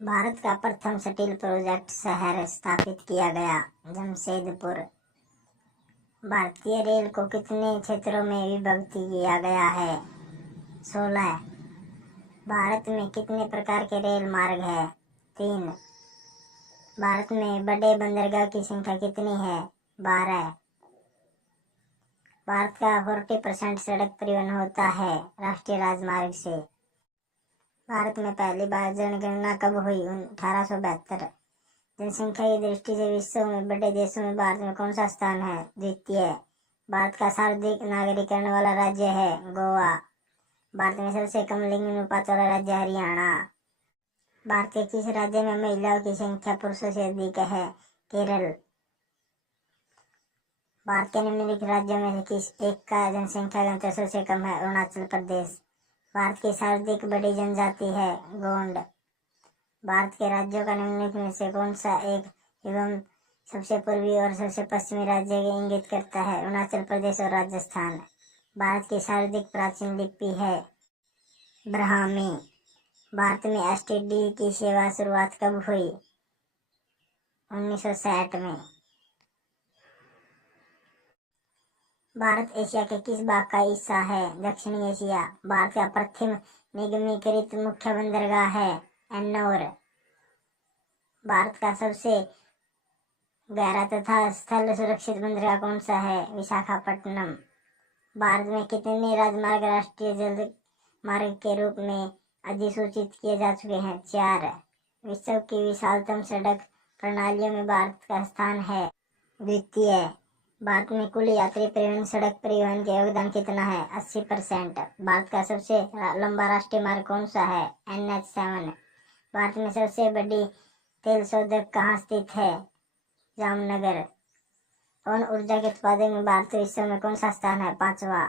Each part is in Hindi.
भारत का प्रथम स्टील प्रोजेक्ट शहर स्थापित किया गया जमशेदपुर। भारतीय रेल को कितने क्षेत्रों में विभक्त किया गया है? 16। भारत में कितने प्रकार के रेल मार्ग है? 3। भारत में बड़े बंदरगाह की संख्या कितनी है? 12। भारत का 40% सड़क परिवहन होता है राष्ट्रीय राजमार्ग से। भारत में पहली बार जनगणना कब हुई? 1872। जनसंख्या की दृष्टि से विश्व में बड़े देशों में भारत में कौन सा स्थान है? द्वितीय। भारत का सर्वाधिक नागरीकरण वाला राज्य है गोवा। भारत में सबसे कम लिंग अनुपात वाला राज्य हरियाणा। भारत के किस राज्य में महिलाओं की संख्या पुरुषों से अधिक है? केरल। भारत के निम्नलिखित राज्यों में से किस एक का जनसंख्या घनत्व सबसे कम है? अरुणाचल प्रदेश। भारत की सर्वाधिक बड़ी जनजाति है गोंड। भारत के राज्यों का निम्नलिखित में से कौन सा एक एवं सबसे पूर्वी और सबसे पश्चिमी राज्य के इंगित करता है? अरुणाचल प्रदेश और राजस्थान। भारत की सर्वाधिक प्राचीन लिपि है ब्राह्मी। भारत में एसटीडी की सेवा शुरुआत कब हुई? 1960 में। भारत एशिया के किस भाग का हिस्सा है? दक्षिणी एशिया। भारत का प्रथम निगमीकृत मुख्य बंदरगाह है एन्नौर। भारत का सबसे गहरा तथा स्थल सुरक्षित बंदरगाह कौन सा है? विशाखापट्टनम। भारत में कितने राजमार्ग राष्ट्रीय जल मार्ग के रूप में अधिसूचित किए जा चुके हैं? 4। विश्व की विशालतम सड़क प्रणालियों में भारत का स्थान है द्वितीय। भारत में कुल यात्री परिवहन सड़क परिवहन के योगदान कितना है? 80%। भारत का सबसे लंबा राष्ट्रीय मार्ग कौन सा है? NH7। भारत में सबसे बड़ी तेल शोधक कहाँ स्थित है? जामनगर। पवन ऊर्जा के उत्पादन में भारत विश्व में कौन सा स्थान है? 5वां।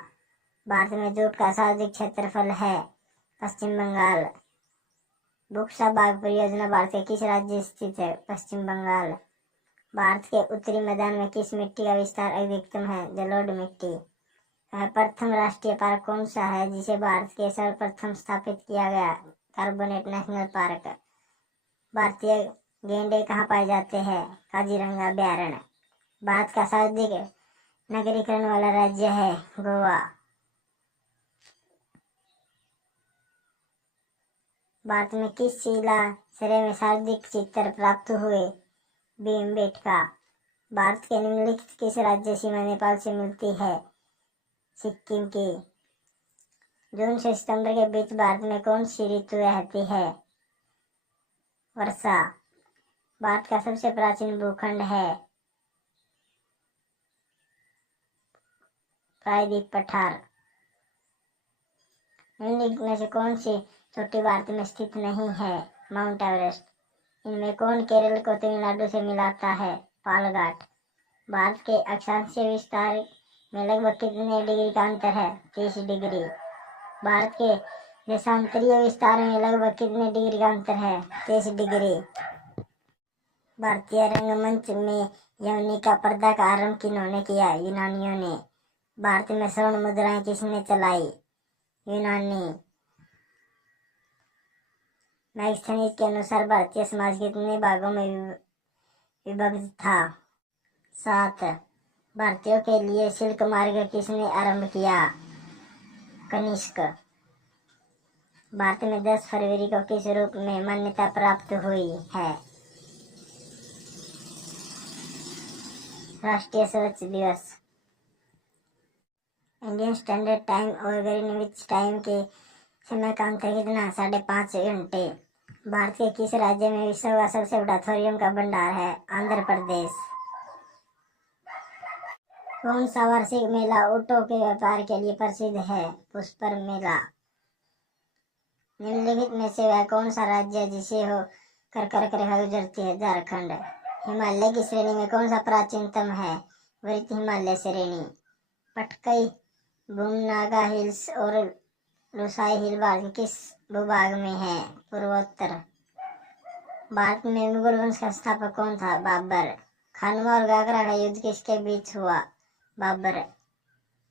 भारत में जूट का सर्वाधिक क्षेत्रफल है पश्चिम बंगाल। बुक्सा बाग परियोजना भारत के किस राज्य स्थित है? पश्चिम बंगाल। भारत के उत्तरी मैदान में किस मिट्टी का विस्तार अधिकतम है? जलोढ़ मिट्टी। प्रथम राष्ट्रीय पार्क कौन सा है जिसे भारत के सर्वप्रथम स्थापित किया गया? Carbonate national park. भारतीय गेंडे कहाँ पाए जाते हैं? काजीरंगा अभयारण्य। भारत का सर्वाधिक नगरीकरण वाला राज्य है गोवा। भारत में किस शिला श्रेणी में सर्वाधिक चित्र प्राप्त हुए? भीमबेटका। भारत के निम्नलिखित किस राज्य सीमा नेपाल से मिलती है? सिक्किम की। जून से सितंबर के बीच भारत में कौन सी ऋतु रहती है? वर्षा। भारत का सबसे प्राचीन भूखंड है प्रायद्वीप पठार। निम्नलिखित में से कौन सी चोटी भारत में स्थित नहीं है? Mount Everest. इनमें कौन केरल को तमिलनाडु से मिलाता है? पालघाट। भारत के अक्षांशीय विस्तार में लगभग कितने डिग्री का अंतर है? 30 डिग्री। भारत के देशांतरीय विस्तार में लगभग कितने डिग्री का अंतर है? 30 डिग्री। भारतीय रंगमंच में यवनी का पर्दा का आरंभ किन्होंने किया? यूनानियों ने। भारत में स्वर्ण मुद्राएं किसने चलाई? यूनानी। मैगस्थनीज के अनुसार भारतीय समाज कितने भागों में विभक्त था? 7। भारतीयों के लिए सिल्क मार्ग किसने आरंभ किया? कनिष्क। भारत में 10 फरवरी को किस रूप में मान्यता प्राप्त हुई है? राष्ट्रीय स्वच्छ दिवस। इंडियन स्टैंडर्ड टाइम और ग्रीनविच टाइम के समय का अंतर कितना? 5.5 घंटे। भारत के किस राज्य में विश्व का सबसे बड़ा थोरियम का भंडार है? आंध्र प्रदेश। कौन सा वार्षिक मेला ऊँटों के व्यापार के लिए प्रसिद्ध है? पुष्कर मेला। निम्नलिखित में से वह कौन सा राज्य है जिसे हो कर कर्क रेखा गुजरती है? झारखंड। हिमालय की श्रेणी में कौन सा प्राचीनतम है? वृत्त हिमालय श्रेणी। पटकई, भूमनागा हिल्स और लुसाई हिल भारत के किस भूभाग में है? पूर्वोत्तर। भारत में मुगल वंश का स्थापक कौन था? बाबर। खानवा और गागरा का युद्ध किसके बीच हुआ? बाबर।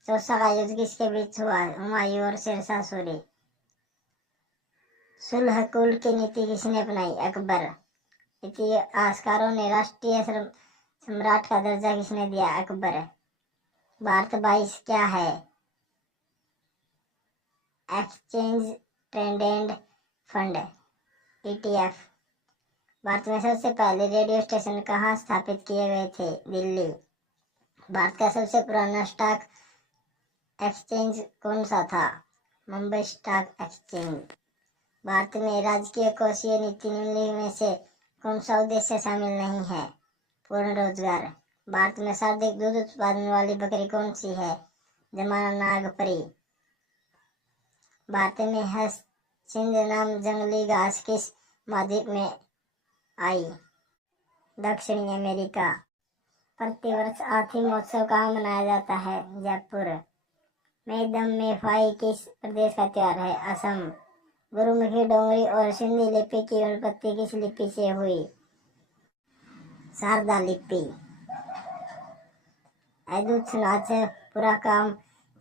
चौसा का युद्ध किसके बीच हुआ? हुमायूं और शेरशाह सूरी। सुलह कुल की नीति किसने अपनाई? अकबर। इतिहासकारों ने राष्ट्रीय सम्राट का दर्जा किसने दिया? अकबर। भारत 22 क्या है? Exchange traded fund, ETF। Bharat में सबसे पहले रेडियो स्टेशन कहाँ स्थापित किए गए थे? दिल्ली। भारत का सबसे पुराना स्टॉक एक्सचेंज कौन सा था? Mumbai stock exchange. भारत में राजकीय कोषीय नीति निम्नलिखित में से कौन सा उद्देश्य शामिल नहीं है? पूर्ण रोजगार। भारत में सर्वाधिक दूध उत्पादन वाली बकरी कौन सी है? जमुना नागपरी। भारत में हयसिंथ नाम जंगली घास किस महाद्वीप में आई? दक्षिणी अमेरिका। प्रतिवर्ष हाथी महोत्सव कहाँ मनाया जाता है? जयपुर। मेघदम मेफाई किस प्रदेश का त्योहार है? असम। गुरुमुखी डोंगरी और सिंधी लिपि की उत्पत्ति किस लिपि से हुई? शारदा लिपि। अद्भुत नाचपुरा काम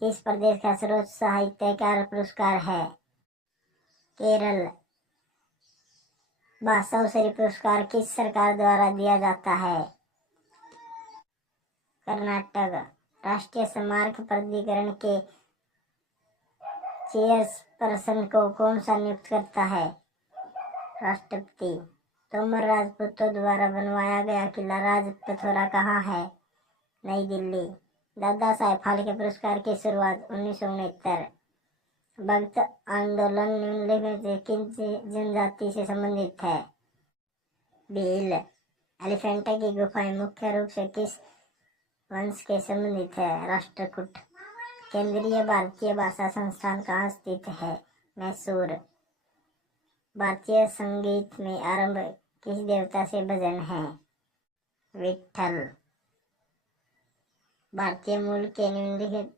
किस प्रदेश का सर्वोच्च साहित्यकार पुरस्कार है? केरल। भाषाउसरी पुरस्कार किस सरकार द्वारा दिया जाता है? कर्नाटक। राष्ट्रीय स्मारक प्राधिकरण के चेयरपर्सन को कौन सा नियुक्त करता है? राष्ट्रपति। तोमर राजपूतों द्वारा बनवाया गया किला राज पिथौरा कहाँ है? नई दिल्ली। दादा साहेब फाल्के पुरस्कार की शुरुआत 1969। भक्त आंदोलन निम्नलिखित में से किन जनजाति से संबंधित है? भील। एलिफेंटा की गुफाएं मुख्य रूप से किस वंश के संबंधित है? राष्ट्रकूट। केंद्रीय भारतीय भाषा संस्थान कहाँ स्थित है? मैसूर। भारतीय संगीत में आरंभ किस देवता से भजन है? विट्ठल। भारतीय मूल के निम्नलिखित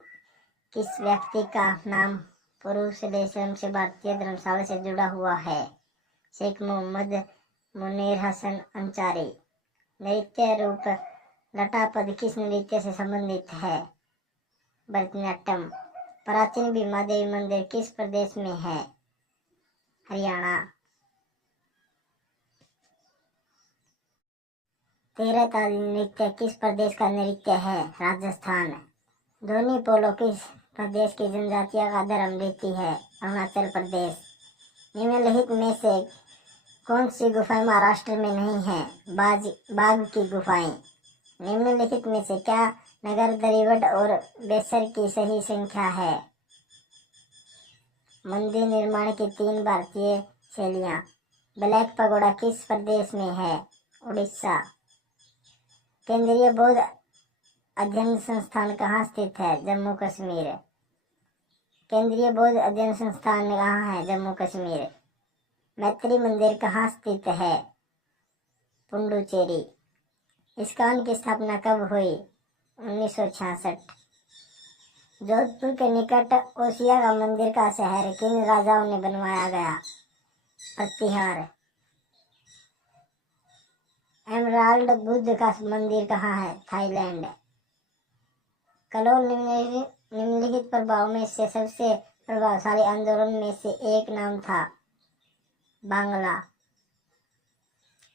किस व्यक्ति का नाम पुरुष देशम से भारतीय धर्मशाला से जुड़ा हुआ है? शेख मोहम्मद मुनीर हसन अंसारी। नृत्य रूप लटापद किस नृत्य से संबंधित है? भरतनाट्यम। प्राचीन भीमा देवी मंदिर किस प्रदेश में है? हरियाणा। तेरह ताली नृत्य किस प्रदेश का नृत्य है? राजस्थान। धोनी पोलो किस प्रदेश की जनजातियों का धर्म रीति है? अरुणाचल प्रदेश। निम्नलिखित में से कौन सी गुफाएं महाराष्ट्र में नहीं है? बाघ की गुफाएं। निम्नलिखित में से क्या नगर दरिवड और बेसर की सही संख्या है? मंदिर निर्माण की 3 भारतीय शैलियां। ब्लैक पगोड़ा किस प्रदेश में है? उड़ीसा। केंद्रीय बौद्ध अध्ययन संस्थान कहाँ स्थित है? जम्मू कश्मीर। केंद्रीय बौद्ध अध्ययन संस्थान कहाँ है? जम्मू कश्मीर। मैत्री मंदिर कहाँ स्थित है? पुडुचेरी। इस्कॉन की स्थापना कब हुई? 1966। जोधपुर के निकट ओसिया का मंदिर का शहर किन राजाओं ने बनवाया गया? प्रतिहार। एमराल्ड बुद्ध का मंदिर कहाँ है? थाईलैंड। कलोल निम्नलिखित प्रभाव में से सबसे प्रभावशाली आंदोलन में से एक नाम था? बांग्ला।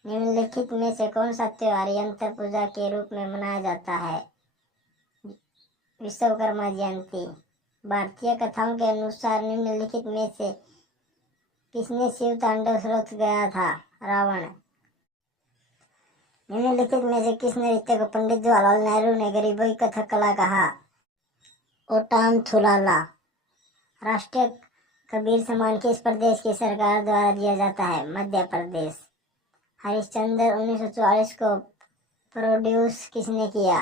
निम्नलिखित में से कौन सा त्योहार यंत्र पूजा के रूप में मनाया जाता है? विश्वकर्मा जयंती। भारतीय कथाओं के अनुसार निम्नलिखित में से किसने शिव तांडव रोक गया था? रावण। निम्नलिखित में से किस नृत्य को पंडित जवाहरलाल नेहरू ने गरीबों की कथक कला कहा? ओटाम थुलाला। राष्ट्रीय कबीर सम्मान किस प्रदेश की सरकार द्वारा दिया जाता है? मध्य प्रदेश। हरिश्चंद्र 1944 को प्रोड्यूस किसने किया?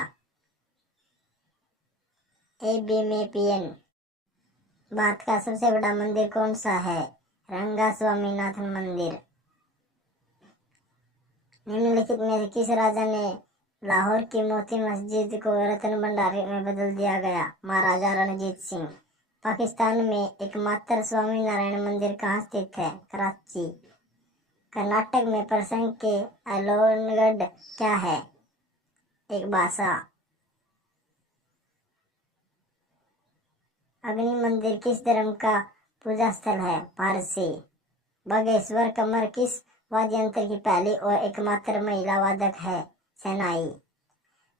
ABMPN। भारत का सबसे बड़ा मंदिर कौन सा है? रंगा स्वामीनाथन मंदिर। निम्नलिखित में से किस राजा ने लाहौर की मोती मस्जिद को रतन भंडार में बदल दिया गया? महाराजा रणजीत सिंह। पाकिस्तान में एकमात्र स्वामी नारायण मंदिर कहाँ स्थित है? कराची। कर्नाटक में प्रसंग के अलोनगढ़ क्या है? एक भाषा। अग्नि मंदिर किस धर्म का पूजा स्थल है? पारसी। बागेश्वर कमर किस वाद्य यंत्र की पहली और एकमात्र महिला वादक है? शहनाई।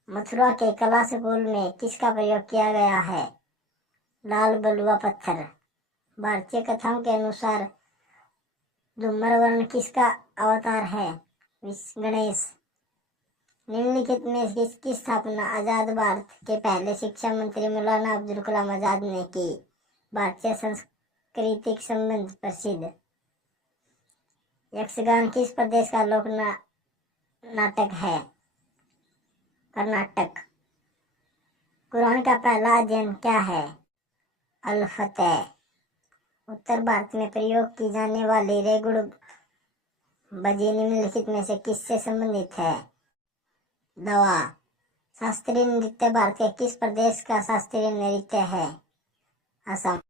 मथुरा के कला स्कूल में किसका प्रयोग किया गया है? लाल बलुआ पत्थर। भारतीय कथाओं के अनुसार धूम्रवर्ण किसका अवतार है? गणेश। निम्नलिखित में किसकी स्थापना आजाद भारत के पहले शिक्षा मंत्री मौलाना अब्दुल कलाम आजाद ने की? भारतीय सांस्कृतिक संबंध प्रसिद्ध। यक्षगान किस प्रदेश का लोक नाटक है? कर्नाटक। कुरान का पहला अध्ययन क्या है? अल फतह। उत्तर भारत में प्रयोग की जाने वाली रेगुड़ बजी निम्नलिखित में से किससे संबंधित है? दवा। शास्त्रीय नृत्य भारत के किस प्रदेश का शास्त्रीय नृत्य है? असम।